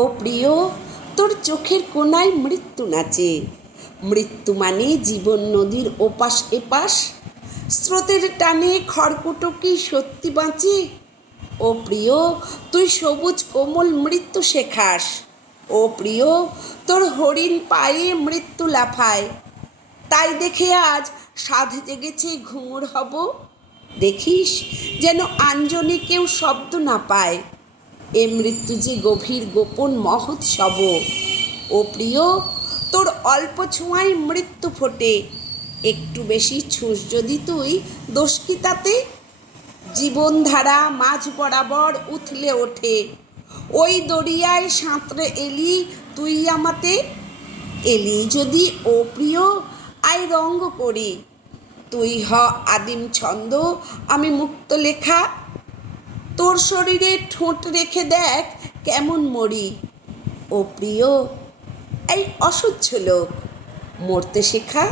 ও প্রিয়, তোর চোখের কোণায় মৃত্যু নাচে। মৃত্যু মানে জীবন নদীর ওপাশ এপাশ, স্রোতের টানে খড়কুটো কি সত্যি বাঁচে? ও প্রিয়, তুই সবুজ কোমল মৃত্যু শেখাস। ও প্রিয়, তোর হরিণ পায়ে মৃত্যু লাফায়। তাই দেখে আজ সাধ জেগেছে ঘুঙুর হব। দেখিস যেন আঞ্জনে কেউ শব্দ না পায়, এ মৃত্যু যে গভীর গোপন মহোৎসব। ও প্রিয়, তোর অল্প ছোঁয়ায় মৃত্যু ফোটে, একটু বেশি ছুঁস যদি তুই, দোষ কি তাতে? জীবনধারা মাঝ বরাবর উথলে ওঠে, ওই দরিয়ায় সাঁতরে এলি তুই আমাতে। এলি যদি ও প্রিয়, আয় রঙ্গ করি, তুই হ আদিম ছন্দ, আমি মুক্ত লেখা। তোর শরীরে ঠোঁট রেখে দেখ কেমন মরি। ও প্রিয়, এই অসহ্য লোক, মরতে শেখা।